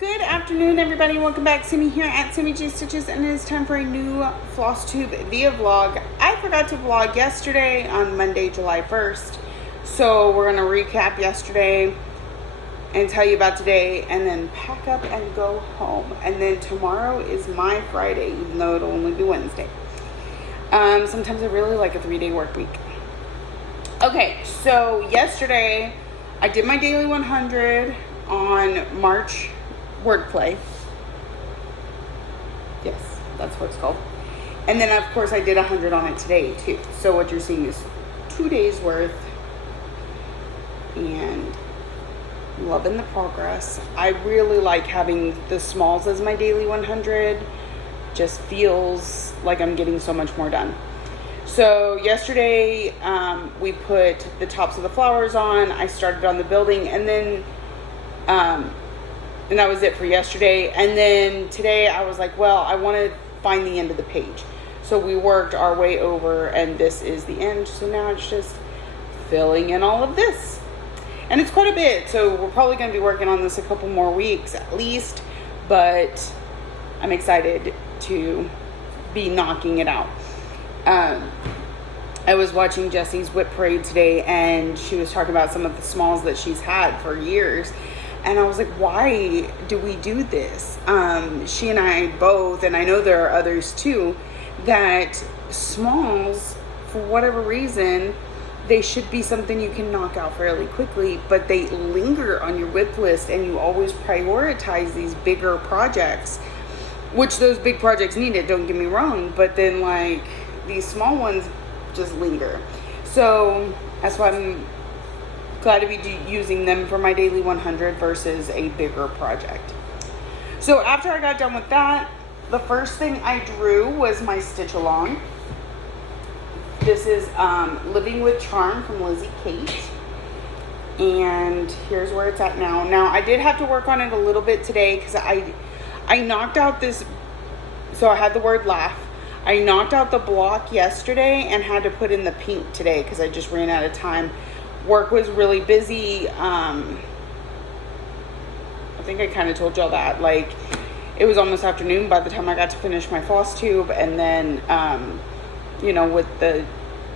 Good afternoon, everybody. Welcome back. Simi here at Simi G Stitches, and it is time for a new Flosstube via vlog. I forgot to vlog yesterday on Monday, July 1st, so we're gonna recap yesterday and tell you about today, and then pack up and go home. And then tomorrow is my Friday, even though it'll only be Wednesday. Sometimes I really like a 3-day work week. Okay, so yesterday I did my daily 100 on March wordplay. Yes, that's what it's called. And then of course I did 100 on it today too. So what you're seeing is 2 days worth, and loving the progress. I really like having the smalls as my daily 100. Just feels like I'm getting so much more done. So yesterday we put the tops of the flowers on. I started on the building, and then and that was it for yesterday. And then today I was like, well, I want to find the end of the page. So we worked our way over, and this is the end. So now it's just filling in all of this. And it's quite a bit. So we're probably going to be working on this a couple more weeks at least. But I'm excited to be knocking it out. I was watching Jessie's whip parade today, and she was talking about some of the smalls that she's had for years. And I was like, why do we do this? She and I both, and I know there are others too, that smalls, for whatever reason, they should be something you can knock out fairly quickly, but they linger on your whip list, and you always prioritize these bigger projects, which those big projects need it, don't get me wrong, but then like these small ones just linger. So that's why I'm glad to be using them for my daily 100 versus a bigger project. So after I got done with that, the first thing I drew was my stitch along. This is Living with Charm from Lizzie Kate, and here's where it's at now. Now I did have to work on it a little bit today because I knocked out this, so I had the word laugh. I knocked out the block yesterday and had to put in the pink today because I just ran out of time. Work was really busy. I think I kind of told y'all that. Like, it was almost afternoon by the time I got to finish my Flosstube, and then, you know, with the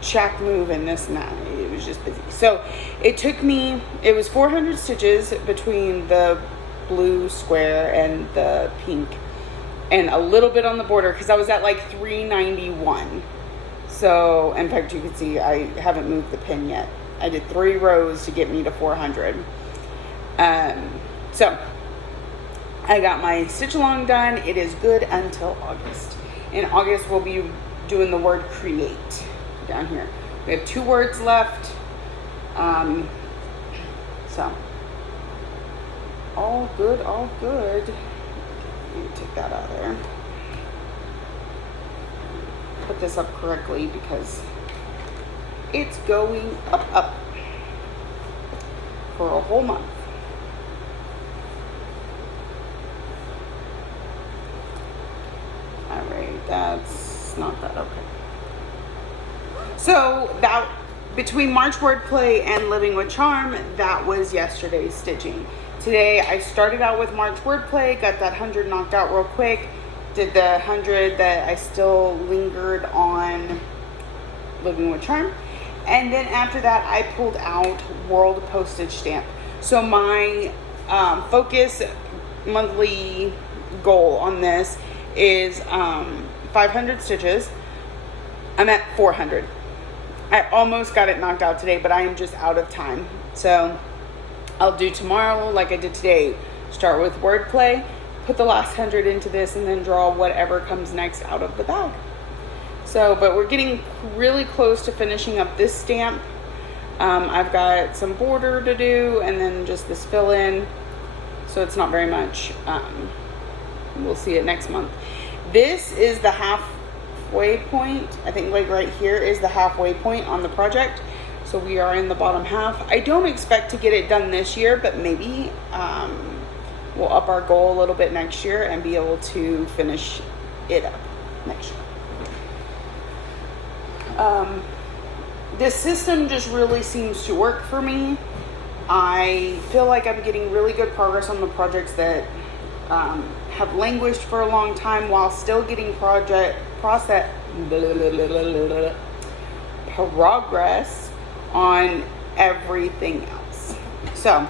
shack move and this and that, it was just busy. So it took me, it was 400 stitches between the blue square and the pink, and a little bit on the border because I was at like 391. So in fact, you can see I haven't moved the pin yet. I did 3 rows to get me to 400. So I got my stitch along done. It is good until August. In August, we'll be doing the word create down here. We have 2 words left. So all good, all good. Let me take that out of there. Put this up correctly because it's going up for a whole month. All right, that's not that, okay. So that, between March wordplay and Living with Charm, that was yesterday's stitching. Today I started out with March wordplay, got that 100 knocked out real quick, did the 100 that I still lingered on Living with Charm. And then after that, I pulled out World Postage Stamp. So my focus monthly goal on this is 500 stitches. I'm at 400. I almost got it knocked out today, but I am just out of time. So I'll do tomorrow like I did today. Start with wordplay, put the last 100 into this, and then draw whatever comes next out of the bag. So, but we're getting really close to finishing up this stamp. I've got some border to do, and then just this fill in. So it's not very much. We'll see it next month. This is the halfway point. I think like right here is the halfway point on the project. So we are in the bottom half. I don't expect to get it done this year, but maybe we'll up our goal a little bit next year and be able to finish it up next year. This system just really seems to work for me. I feel like I'm getting really good progress on the projects that have languished for a long time while still getting progress on everything else. So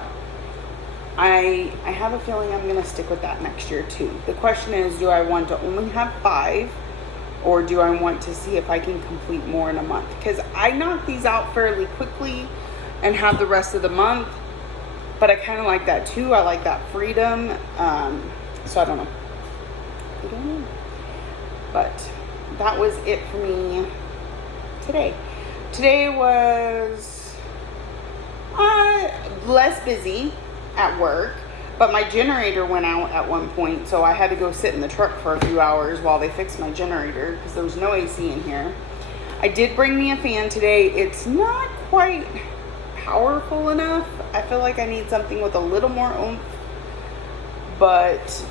I have a feeling I'm going to stick with that next year too. The question is, do I want to only have 5, or do I want to see if I can complete more in a month? Because I knock these out fairly quickly and have the rest of the month, but I kind of like that too. I like that freedom. So I don't know. But that was it for me today. Today was less busy at work, but my generator went out at one point, so I had to go sit in the truck for a few hours while they fixed my generator because there was no AC in here. I did bring me a fan today. It's not quite powerful enough. I feel like I need something with a little more oomph, but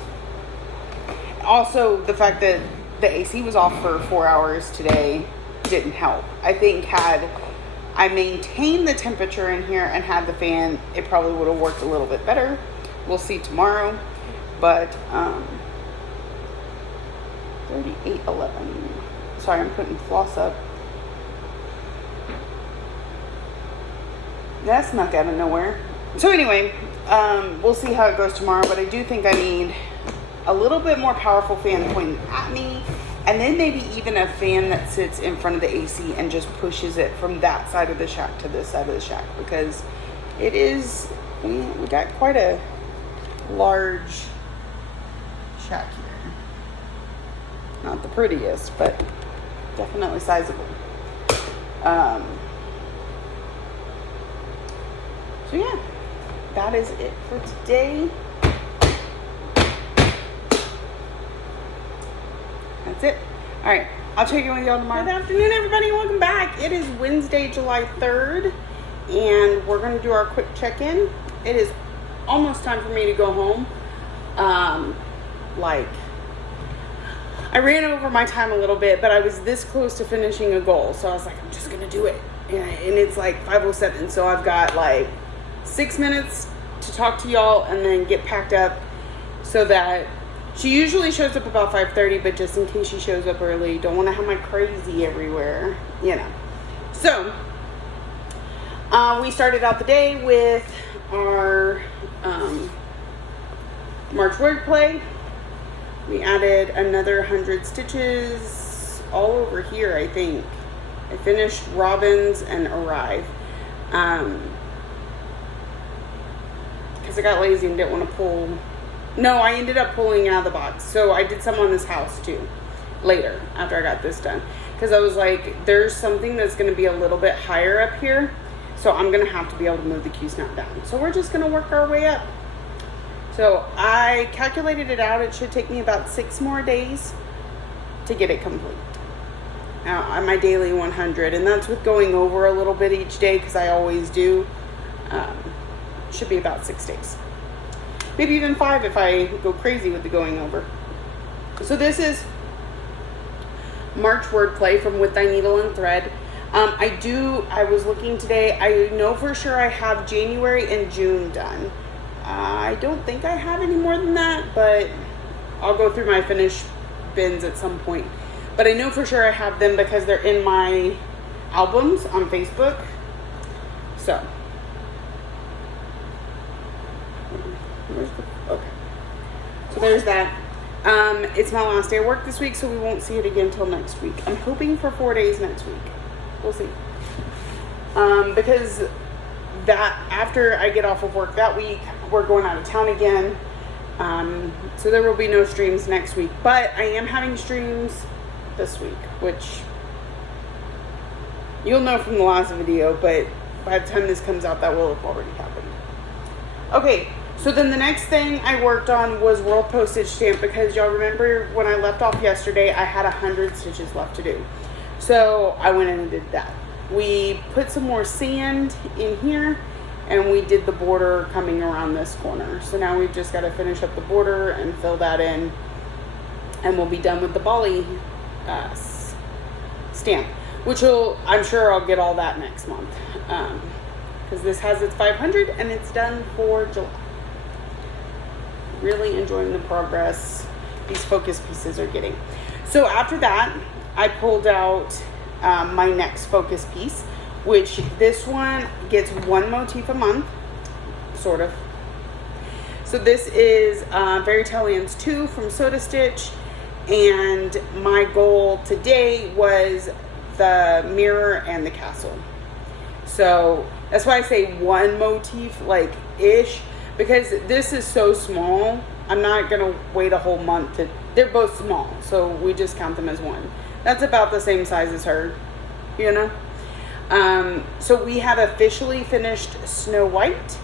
also the fact that the AC was off for 4 hours today didn't help. I think had I maintained the temperature in here and had the fan, it probably would have worked a little bit better. We'll see tomorrow. But 3811. Sorry, I'm putting floss up. That snuck out of nowhere. So anyway, we'll see how it goes tomorrow, but I do think I need a little bit more powerful fan pointing at me, and then maybe even a fan that sits in front of the AC and just pushes it from that side of the shack to this side of the shack, because it is, we got quite a large shack here. Not the prettiest, but definitely sizable. So yeah, that is it for today. That's it. All right, I'll check in with y'all tomorrow. Good afternoon, everybody. Welcome back. It is Wednesday, July 3rd, and we're going to do our quick check-in. It is almost time for me to go home. I ran over my time a little bit, but I was this close to finishing a goal, so I was like, I'm just going to do it. And it's like 5:07, so I've got like 6 minutes to talk to y'all and then get packed up, so that she usually shows up about 5:30, but just in case she shows up early, don't want to have my crazy everywhere, you know. So, we started out the day with our March wordplay. We added another 100 stitches all over here, I think. I finished Robins and Arrive. Because I got lazy and didn't want to pull. No, I ended up pulling out of the box. So I did some on this house too, later, after I got this done. Because I was like, there's something that's going to be a little bit higher up here. So I'm going to have to be able to move the Q-snap down. So we're just going to work our way up. So I calculated it out. It should take me about 6 more days to get it complete. Now, on my daily 100. And that's with going over a little bit each day, because I always do. Should be about 6 days. Maybe even 5 if I go crazy with the going over. So this is March wordplay from With Thy Needle and Thread. I was looking today. I know for sure I have January and June done. I don't think I have any more than that, but I'll go through my finished bins at some point. But I know for sure I have them because they're in my albums on Facebook. So. Okay. So there's that. It's my last day of work this week, so we won't see it again until next week. I'm hoping for 4 days next week. We'll see. Because that after I get off of work that week, we're going out of town again. So there will be no streams next week. But I am having streams this week, which you'll know from the last video, but by the time this comes out, that will have already happened. Okay. So then the next thing I worked on was World Postage Stamp, because y'all remember when I left off yesterday, I had 100 stitches left to do. So I went in and did that. We put some more sand in here, and we did the border coming around this corner. So now we've just got to finish up the border and fill that in, and we'll be done with the Bali stamp, which I'm sure I'll get all that next month, because this has its 500 and it's done for July. really enjoying the progress these focus pieces are getting. So after that, I pulled out my next focus piece, which this one gets one motif a month, sort of. So this is Fairy Tale Lands 2 from Soda Stitch, and my goal today was the mirror and the castle. So that's why I say one motif, like ish, because this is so small. I'm not gonna wait a whole month they're both small, so we just count them as one. That's about the same size as her, you know. So we have officially finished Snow White,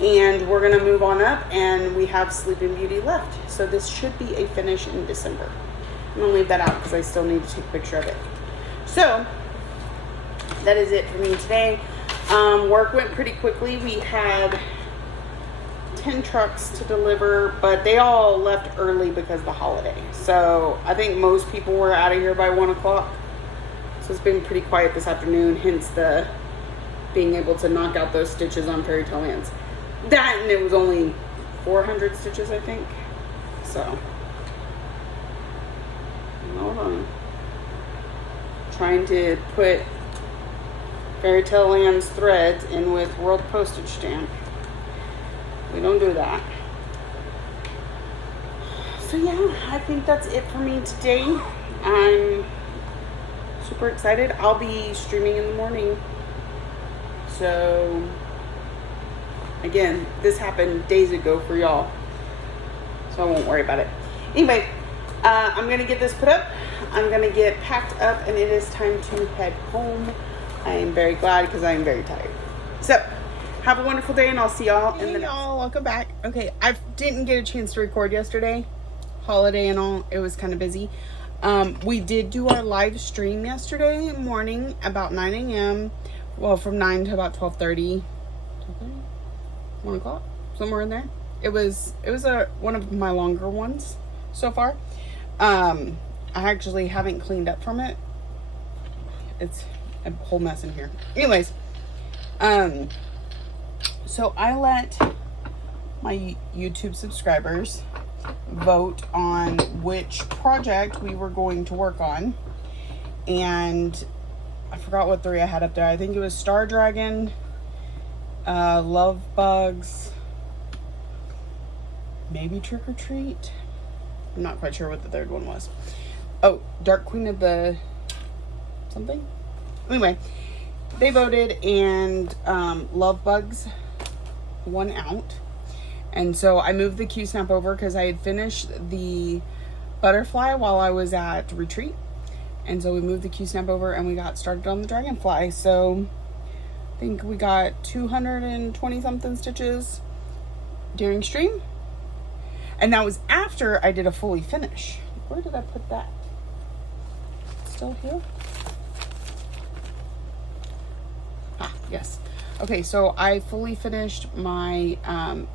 and we're gonna move on up, and we have Sleeping Beauty left. So this should be a finish in December. I'm gonna leave that out because I still need to take a picture of it. So that is it for me today. Work went pretty quickly. We had 10 trucks to deliver, but they all left early because of the holiday. So I think most people were out of here by 1 o'clock. So it's been pretty quiet this afternoon, hence the being able to knock out those stitches on Fairy Tale Lands. That, and it was only 400 stitches, I think. So, hold on. Trying to put Fairy Tale Lands threads in with World Postage Stamp. We don't do that. So yeah, I think that's it for me today. I'm super excited. I'll be streaming in the morning. So again, this happened days ago for y'all, so I won't worry about it. Anyway, I'm gonna get this put up. I'm gonna get packed up, and it is time to head home. I am very glad because I am very tired. So have a wonderful day, and I'll see y'all in the next. Hey y'all, welcome back. Okay, I didn't get a chance to record yesterday, holiday and all. It was kind of busy. We did do our live stream yesterday morning about 9 a.m. Well, from 9 to about 12:30, 1 o'clock, somewhere in there. It was one of my longer ones so far. I actually haven't cleaned up from it. It's a whole mess in here. Anyways, so I let my YouTube subscribers vote on which project we were going to work on, and I forgot what 3 I had up there. I think it was Star Dragon, Love Bugs, maybe Trick or Treat. I'm not quite sure what the third one was. Oh, Dark Queen of the something. Anyway, they voted, and Love Bugs won out. And so I moved the Q-Snap over because I had finished the butterfly while I was at retreat. And so we moved the Q-Snap over, and we got started on the dragonfly. So I think we got 220 something stitches during stream. And that was after I did a fully finish. Where did I put that? Still here? Ah, yes. Okay, so I fully finished my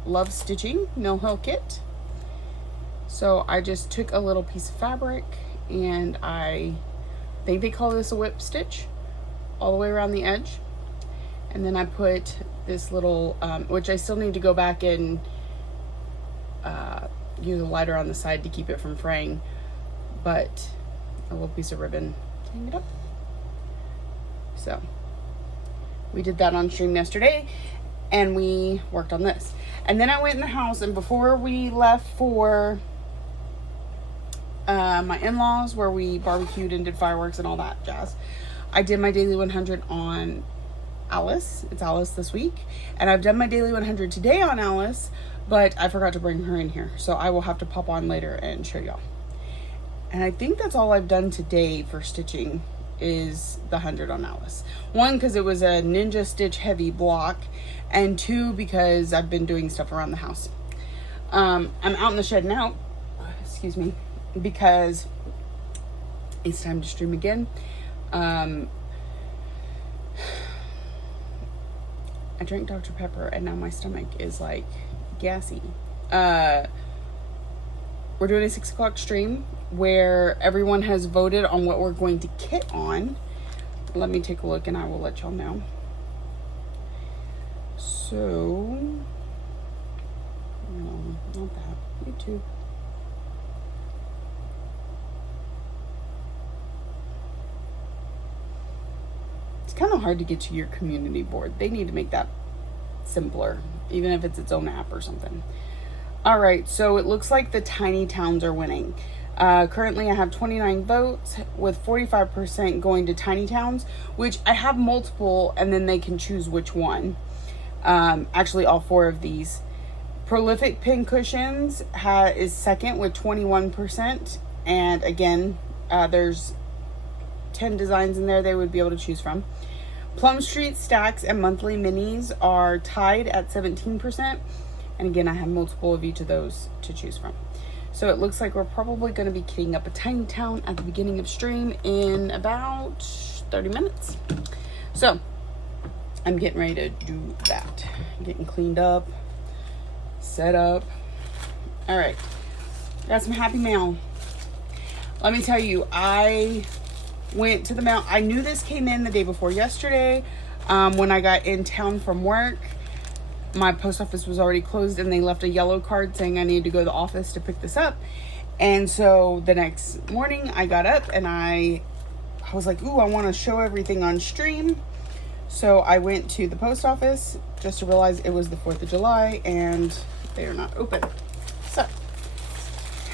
Love Stitching Mill Hill kit. So I just took a little piece of fabric, and I think they call this a whip stitch, all the way around the edge. And then I put this little, which I still need to go back and use a lighter on the side to keep it from fraying, but a little piece of ribbon to hang it up. So we did that on stream yesterday, and we worked on this. And then I went in the house, and before we left for my in-laws, where we barbecued and did fireworks and all that jazz, I did my daily 100 on Alice. It's Alice this week, and I've done my daily 100 today on Alice, but I forgot to bring her in here, so I will have to pop on later and show y'all. And I think that's all I've done today for stitching is the 100 on Alice. 1, because it was a Ninja Stitch heavy block, and 2, because I've been doing stuff around the house. I'm out in the shed now, excuse me, because it's time to stream again. I drank Dr. Pepper, and now my stomach is like gassy. We're doing a 6 o'clock stream where everyone has voted on what we're going to kit on. Let me take a look, and I will let y'all know. So, Not that. YouTube. It's kind of hard to get to your community board. They need to make that simpler, even if it's its own app or something. All right, so it looks like the tiny towns are winning. Currently, I have 29 votes with 45% going to tiny towns, which I have multiple, and then they can choose which one. Actually, all 4 of these. Prolific Pincushions is second with 21%. And again, there's 10 designs in there they would be able to choose from. Plum Street Stacks and Monthly Minis are tied at 17%. And again, I have multiple of each of those to choose from. So it looks like we're probably going to be kitting up a tiny town at the beginning of stream in about 30 minutes. So I'm getting ready to do that. Getting cleaned up, set up. All right. Got some happy mail. Let me tell you, I went to the mail. I knew this came in the day before yesterday. When I got in town from work, my post office was already closed and they left a yellow card saying I needed to go to the office to pick this up. And so the next morning I got up and I was like, ooh, I want to show everything on stream. So I went to the post office just to realize it was the 4th of July and they are not open. So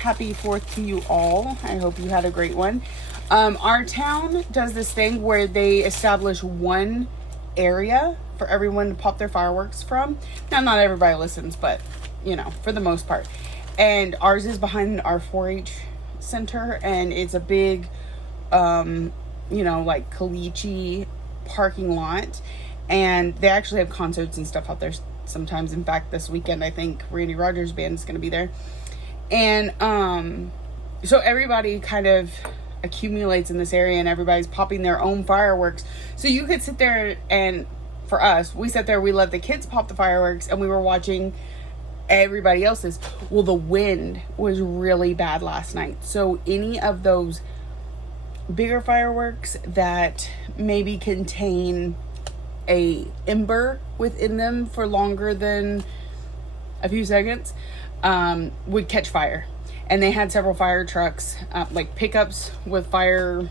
happy 4th to you all. I hope you had a great one. Our town does this thing where they establish one area for everyone to pop their fireworks from. Now, not everybody listens, but you know, for the most part. And ours is behind our 4-H center, and it's a big, you know, like caliche parking lot. And they actually have concerts and stuff out there sometimes. In fact, this weekend, I think Randy Rogers' band is going to be there. And so everybody kind of accumulates in this area, and everybody's popping their own fireworks. So you could sit there, and for us, we sat there, we let the kids pop the fireworks, and we were watching everybody else's. Well, the wind was really bad last night. So any of those bigger fireworks that maybe contain a ember within them for longer than a few seconds would catch fire. And they had several fire trucks, like pickups with fire,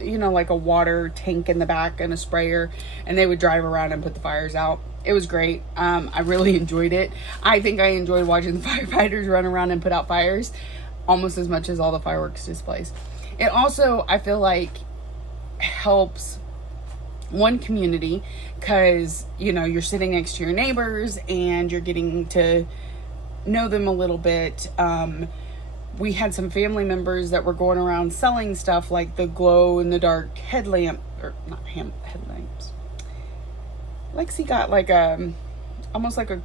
you know, like a water tank in the back and a sprayer, and they would drive around and put the fires out. It was great. I really enjoyed it. I think I enjoyed watching the firefighters run around and put out fires almost as much as all the fireworks displays. It also, I feel like, helps one community because, you know, you're sitting next to your neighbors and you're getting to know them a little bit. We had some family members that were going around selling stuff like the glow in the dark headlamp, or not headlamps. Lexi got like almost like a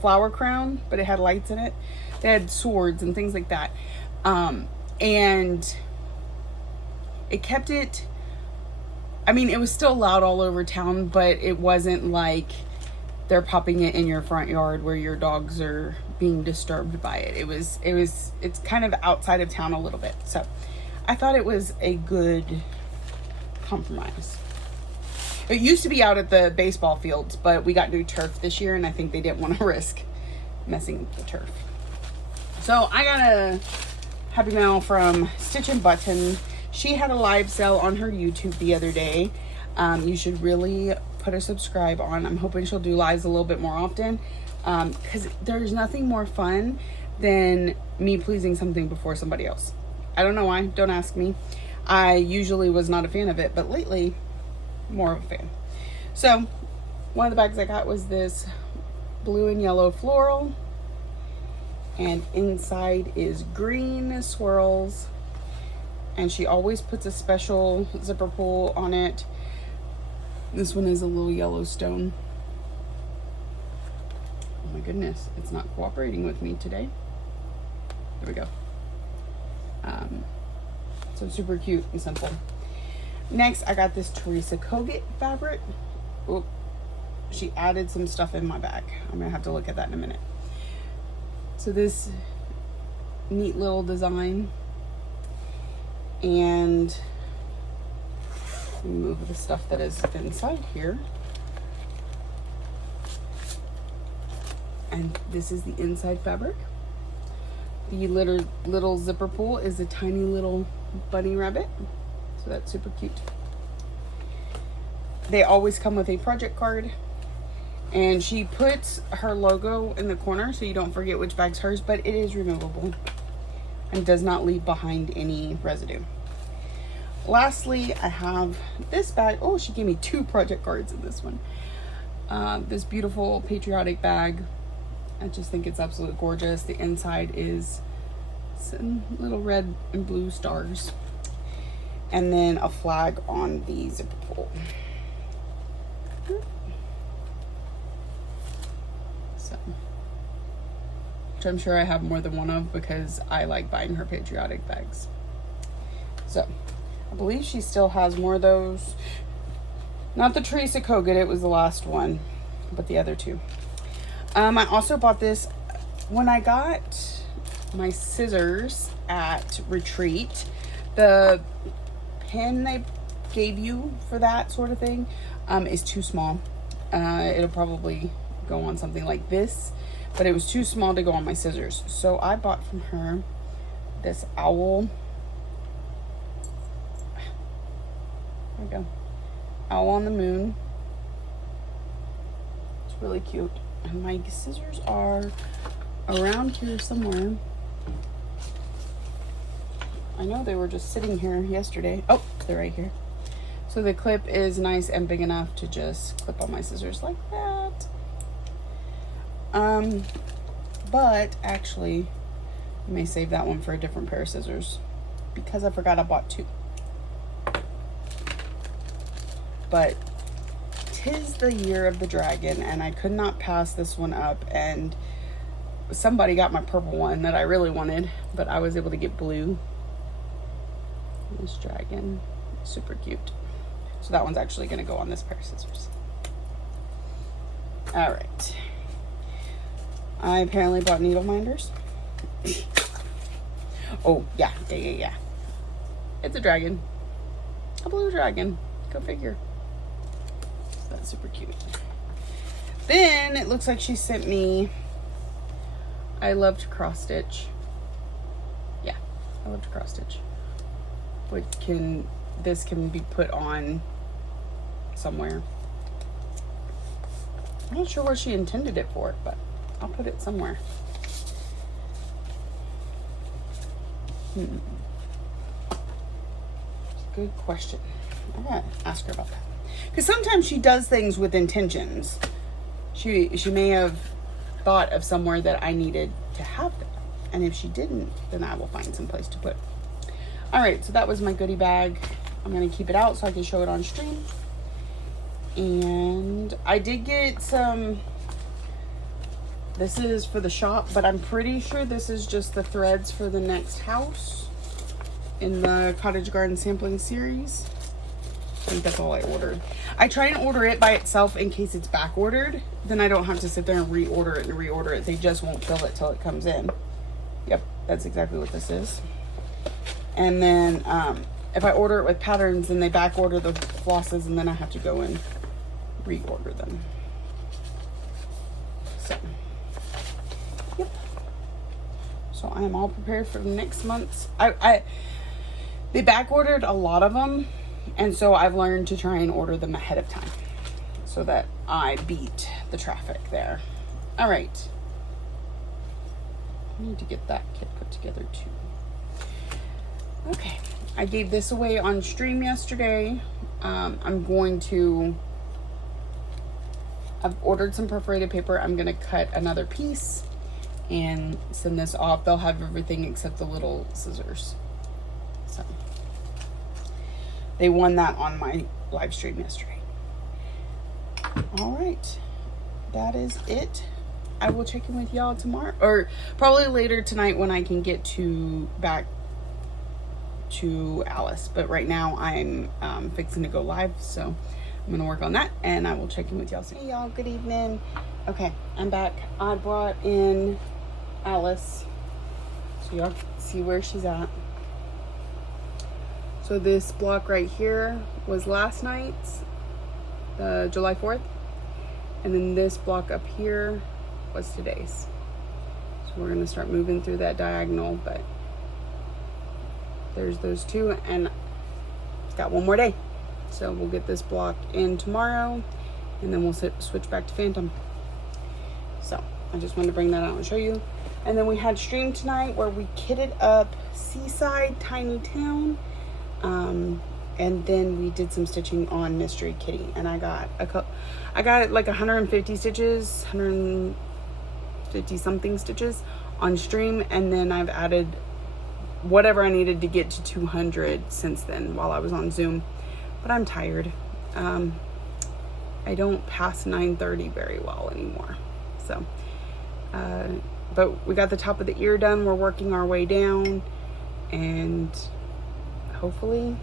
flower crown, but it had lights in it. They had swords and things like that. And it kept it, I mean, it was still loud all over town, but it wasn't like they're popping it in your front yard where your dogs are being disturbed by it. It's kind of outside of town a little bit. So I thought it was a good compromise. It used to be out at the baseball fields, but we got new turf this year, and I think they didn't want to risk messing with the turf. So I got a happy mail from Stitch and Button. She had a live sale on her YouTube the other day. You should really put a subscribe on. I'm hoping she'll do lives a little bit more often, because there's nothing more fun than me pleasing something before somebody else. I don't know why. Don't ask me. I usually was not a fan of it, but lately, more of a fan. So one of the bags I got was this blue and yellow floral, and inside is green swirls, and she always puts a special zipper pull on it. This one is a little Yellowstone. Oh my goodness, it's not cooperating with me today. There we go. So super cute and simple. Next, I got this Teresa Kogut fabric. Oh, she added some stuff in my bag. I'm gonna have to look at that in a minute. So this neat little design, and remove the stuff that is inside here. And this is the inside fabric. The little zipper pull is a tiny little bunny rabbit. So that's super cute. They always come with a project card. And she puts her logo in the corner so you don't forget which bag's hers, but it is removable and does not leave behind any residue. Lastly, I have this bag. Oh, she gave me 2 project cards in this one. This beautiful patriotic bag. I just think it's absolutely gorgeous. The inside is some little red and blue stars. And then a flag on the zipper pull. So, which I'm sure I have more than one of because I like buying her patriotic bags. So, I believe she still has more of those. Not the Teresa Kogut, it was the last one, but the other 2. I also bought this when I got my scissors at Retreat. The pin they gave you for that sort of thing is too small. It'll probably go on something like this, but it was too small to go on my scissors. So I bought from her this owl. There we go. Owl on the moon. It's really cute. And my scissors are around here somewhere. I know they were just sitting here yesterday. Oh, they're right here. So the clip is nice and big enough to just clip on my scissors like that. But actually, I may save that one for a different pair of scissors because I forgot I bought 2. But 'tis the year of the dragon, and I could not pass this one up, and somebody got my purple one that I really wanted, but I was able to get blue. This dragon, super cute. So that one's actually going to go on this pair of scissors. All right. I apparently bought needle minders. Oh, yeah. It's a dragon. A blue dragon. Go figure. So that's super cute. Then it looks like she sent me, I love to cross stitch. Yeah, I love to cross stitch. This can be put on somewhere. I'm not sure where she intended it for, but I'll put it somewhere. Good question. I gotta ask her about that. Because sometimes she does things with intentions. She may have thought of somewhere that I needed to have that. And if she didn't, then I will find some place to put it. All right, so that was my goodie bag. I'm gonna keep it out so I can show it on stream. And I did get some, this is for the shop, but I'm pretty sure this is just the threads for the next house in the Cottage Garden Sampling Series. I think that's all I ordered. I try and order it by itself in case it's back ordered. Then I don't have to sit there and reorder it. They just won't fill it till it comes in. Yep, that's exactly what this is. And then if I order it with patterns, then they back order the flosses, and then I have to go and reorder them. So, yep. So I am all prepared for the next month's. They back ordered a lot of them, and so I've learned to try and order them ahead of time so that I beat the traffic there. All right. I need to get that kit put together too. Okay, I gave this away on stream yesterday. I've ordered some perforated paper. I'm gonna cut another piece and send this off. They'll have everything except the little scissors. So they won that on my live stream yesterday. All right, that is it. I will check in with y'all tomorrow, or probably later tonight when I can get back to Alice. But right now I'm fixing to go live, so I'm gonna work on that, and I will check in with y'all soon. Hey y'all, good evening. Okay, I'm back. I brought in Alice so y'all can see where she's at. So this block right here was last night's, July 4th, and then this block up here was today's. So we're gonna start moving through that diagonal, but there's those two, and got one more day. So we'll get this block in tomorrow, and then we'll switch back to Phantom. So I just wanted to bring that out and show you. And then we had stream tonight where we kitted up Seaside Tiny Town. And then we did some stitching on Mystery Kitty, and I got like 150 stitches, 150 something stitches on stream, and then I've added whatever I needed to get to 200 since then while I was on Zoom. But I'm tired. I don't pass 9:30 very well anymore. So, but we got the top of the ear done. We're working our way down, and hopefully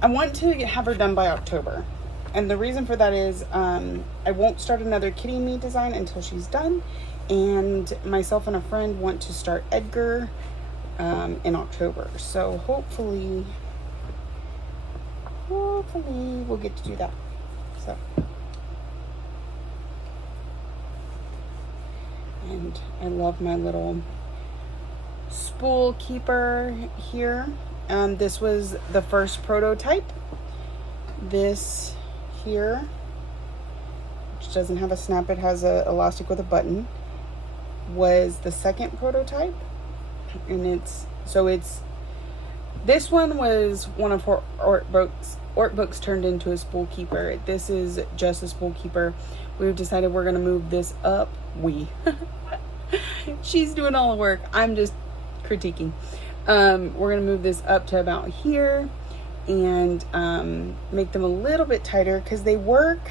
I want to have her done by October. And the reason for that is I won't start another Kitty Me design until she's done. And myself and a friend want to start Edgar in October. So hopefully we'll get to do that. So, and I love my little spool keeper here. This was the first prototype. This here, which doesn't have a snap, it has a elastic with a button, was the second prototype. And this one was one of her art books turned into a spool keeper. This is just a spool keeper. We've decided we're gonna move this up. She's doing all the work, I'm just critiquing. We're gonna move this up to about here and make them a little bit tighter because they work.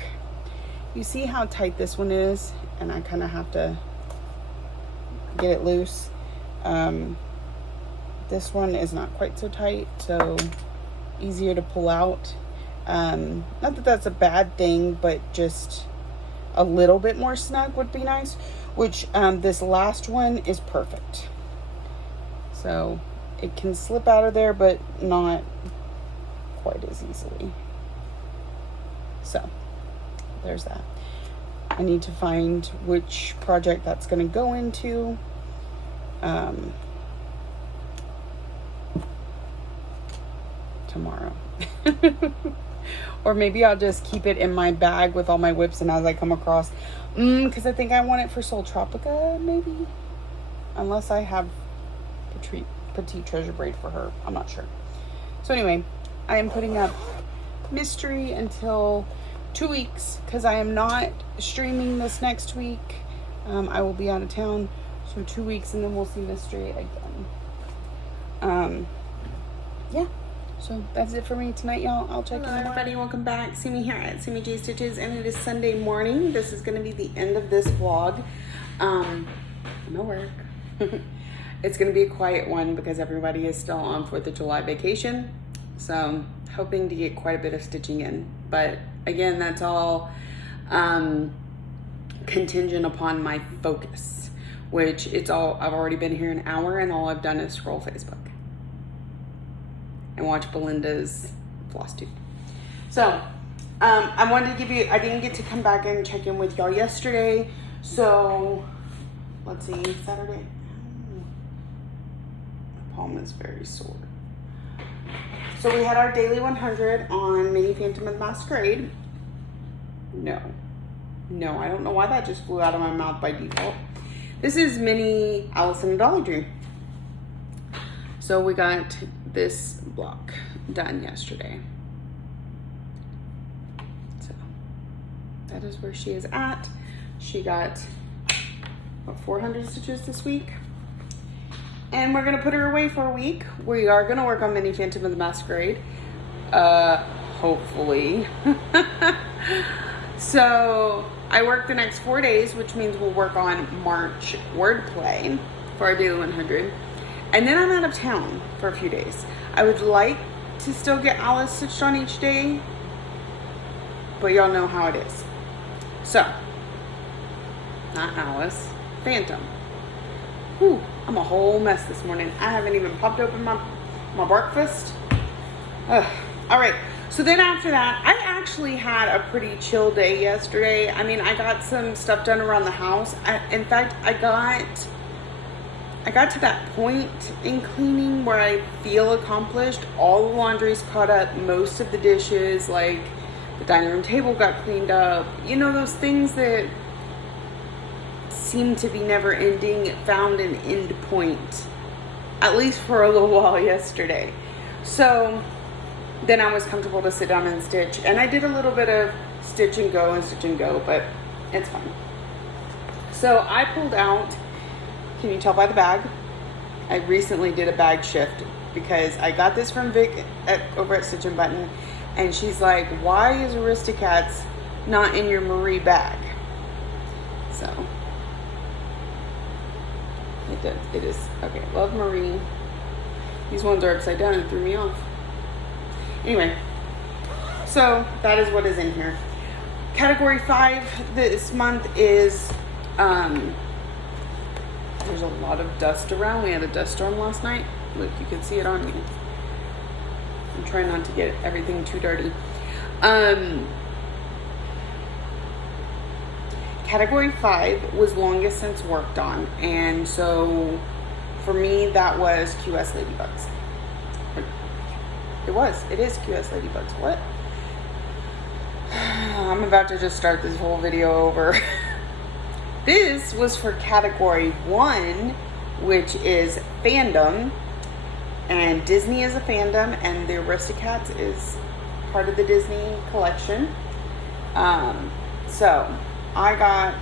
You see how tight this one is, and I kind of have to get it loose. This one is not quite so tight, so easier to pull out. Not that that's a bad thing, but just a little bit more snug would be nice, which this last one is perfect. So it can slip out of there, but not quite as easily. So there's that. I need to find which project that's going to go into. Tomorrow. Or maybe I'll just keep it in my bag with all my whips and as I come across. Because I think I want it for Soul Tropica, maybe. Unless I have petite treasure braid for her. I'm not sure. So anyway, I am putting up Mystery until 2 weeks because I am not streaming this next week. I will be out of town. So 2 weeks and then we'll see Mystery again. Yeah. So that's it for me tonight, y'all. I'll check in. Hello, everybody. Welcome back. See me here at Simi J Stitches, and it is Sunday morning. This is going to be the end of this vlog. No work. It's going to be a quiet one because everybody is still on 4th of July vacation. So hoping to get quite a bit of stitching in. But again, that's all contingent upon my focus, which I've already been here an hour and all I've done is scroll Facebook and watch Belinda's Flosstube. So I wanted to give you, I didn't get to come back and check in with y'all yesterday. So let's see, Saturday. My palm is very sore. So we had our daily 100 on Mini Phantom of the Masquerade. No, I don't know why that just flew out of my mouth by default. This is Mini Alice in a Dollar Dream. So we got this block done yesterday. So that is where she is at. She got about 400 stitches this week. And we're gonna put her away for a week. We are gonna work on Mini Phantom of the Masquerade. Hopefully. So I work the next 4 days, which means we'll work on March wordplay for our daily 100. And then I'm out of town for a few days. I would like to still get Alice stitched on each day, but y'all know how it is. So, not Alice, Phantom. Whew, I'm a whole mess this morning. I haven't even popped open my breakfast. All right, so then after that, I actually had a pretty chill day yesterday. I mean, I got some stuff done around the house. In fact, I got to that point in cleaning where I feel accomplished. All the laundry's caught up, most of the dishes, like the dining room table got cleaned up. You know, those things that seem to be never ending found an end point, at least for a little while yesterday. So then I was comfortable to sit down and stitch, and I did a little bit of stitch and go, but it's fine. So I pulled out, can you tell by the bag? I recently did a bag shift because I got this from Vic over at Stitch and Button, and she's like, why is Aristocats not in your Marie bag? So it is. Okay, love Marie. These ones are upside down and threw me off. Anyway, so that is what is in here. Category 5 this month is, there's a lot of dust around. We had a dust storm last night. Look, you can see it on me. I'm trying not to get everything too dirty. Category 5 was longest since worked on, and so for me that was QS Ladybugs. It is QS Ladybugs. What? I'm about to just start this whole video over. This was for category 1, which is fandom, and Disney is a fandom, and the Aristocats is part of the Disney collection. So I got,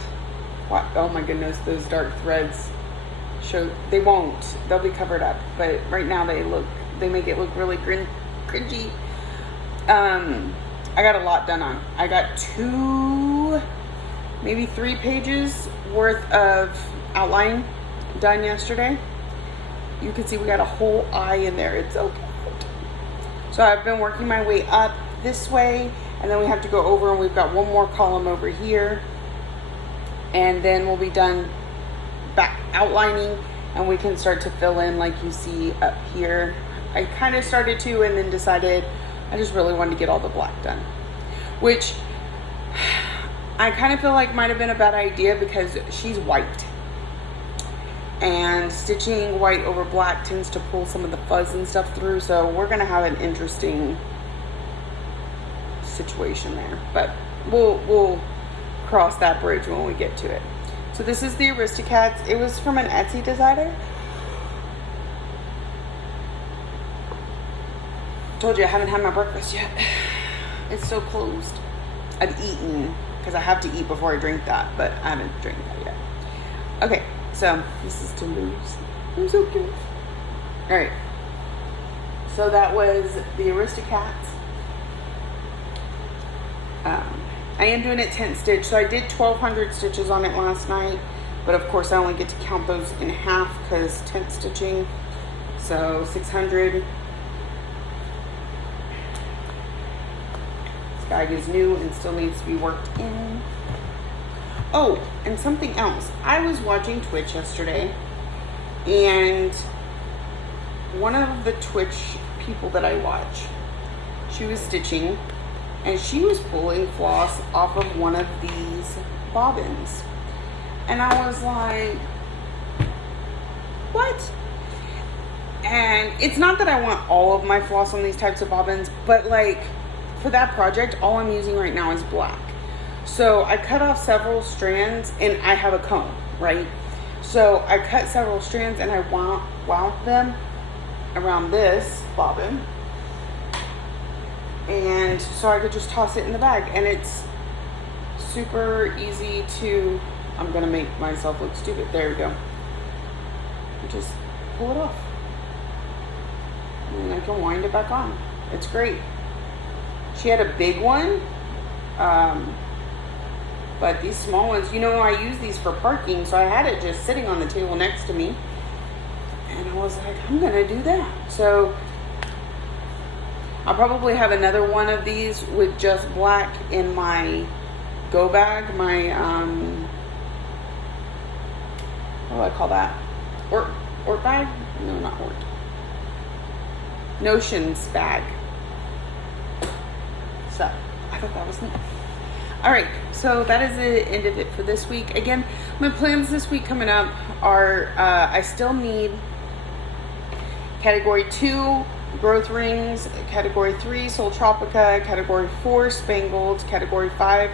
what? Oh my goodness, those dark threads show. They'll be covered up, but right now they make it look really cringy. I got a lot done on. I got 2, maybe 3 pages worth of outline done yesterday. You can see we got a whole eye in there. It's so cute. So I've been working my way up this way, and then we have to go over, and we've got one more column over here, and then we'll be done back outlining, and we can start to fill in like you see up here. I kind of started to, and then decided I just really wanted to get all the black done, which I kind of feel like might have been a bad idea because she's white, and stitching white over black tends to pull some of the fuzz and stuff through, so we're gonna have an interesting situation there, but we'll cross that bridge when we get to it. So this is the Aristocats. It was from an Etsy designer. Told you I haven't had my breakfast yet. It's so closed. I've eaten because I have to eat before I drink that, but I haven't drank that yet. Okay, so this is to lose. I'm so cute. All right. So that was the Aristocats. I am doing it 10 stitch, so I did 1,200 stitches on it last night, but of course I only get to count those in half because 10 stitching, so 600. This bag is new and still needs to be worked in. Oh, and something else. I was watching Twitch yesterday, and one of the Twitch people that I watch, she was stitching, and she was pulling floss off of one of these bobbins. And I was like, what? And it's not that I want all of my floss on these types of bobbins, but like for that project, all I'm using right now is black. So I cut off several strands, and I have a comb, right? So I cut several strands and I wound them around this bobbin. And so I could just toss it in the bag, and it's super easy to, I'm gonna make myself look stupid. There we go. Just pull it off. And I can wind it back on. It's great. She had a big one, but these small ones, you know, I use these for parking, so I had it just sitting on the table next to me, and I was like, I'm gonna do that. So I'll probably have another one of these with just black in my go bag, my what do I call that? Ort bag? No, not Ort. Notions bag. So I thought that was neat. All right, so that is the end of it for this week. Again, my plans this week coming up are I still need Category 2 growth rings, Category 3 Soul Tropica, Category 4 Spangled, Category 5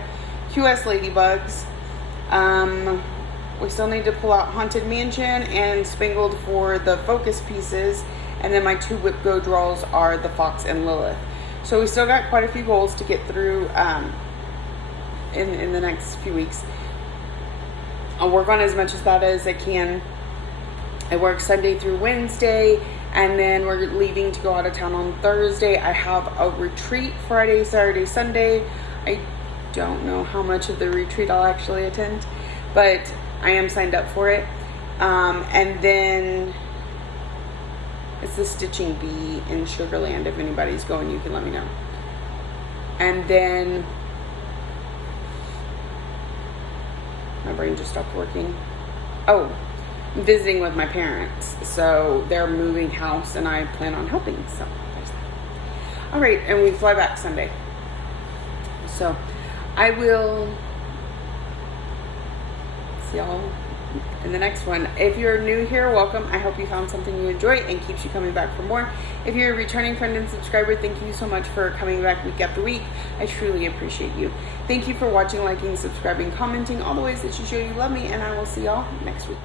QS Ladybugs. We still need to pull out Haunted Mansion and Spangled for the focus pieces, and then my 2 Whip Go draws are the Fox and Lilith. So we still got quite a few goals to get through in the next few weeks. I'll work on as much of that as I can. I work Sunday through Wednesday, and then we're leaving to go out of town on Thursday. I have a retreat Friday, Saturday, Sunday. I don't know how much of the retreat I'll actually attend, but I am signed up for it. And then it's the Stitching Bee in Sugarland. If anybody's going, you can let me know. And then my brain just stopped working. Oh, I'm visiting with my parents. So they're moving house and I plan on helping. So there's that. All right, and we fly back Sunday. So I will see y'all in the next one. If you're new here, welcome. I hope you found something you enjoy and keeps you coming back for more. If you're a returning friend and subscriber, thank you so much for coming back week after week. I truly appreciate you. Thank you for watching, liking, subscribing, commenting, all the ways that you show you love me, and I will see y'all next week.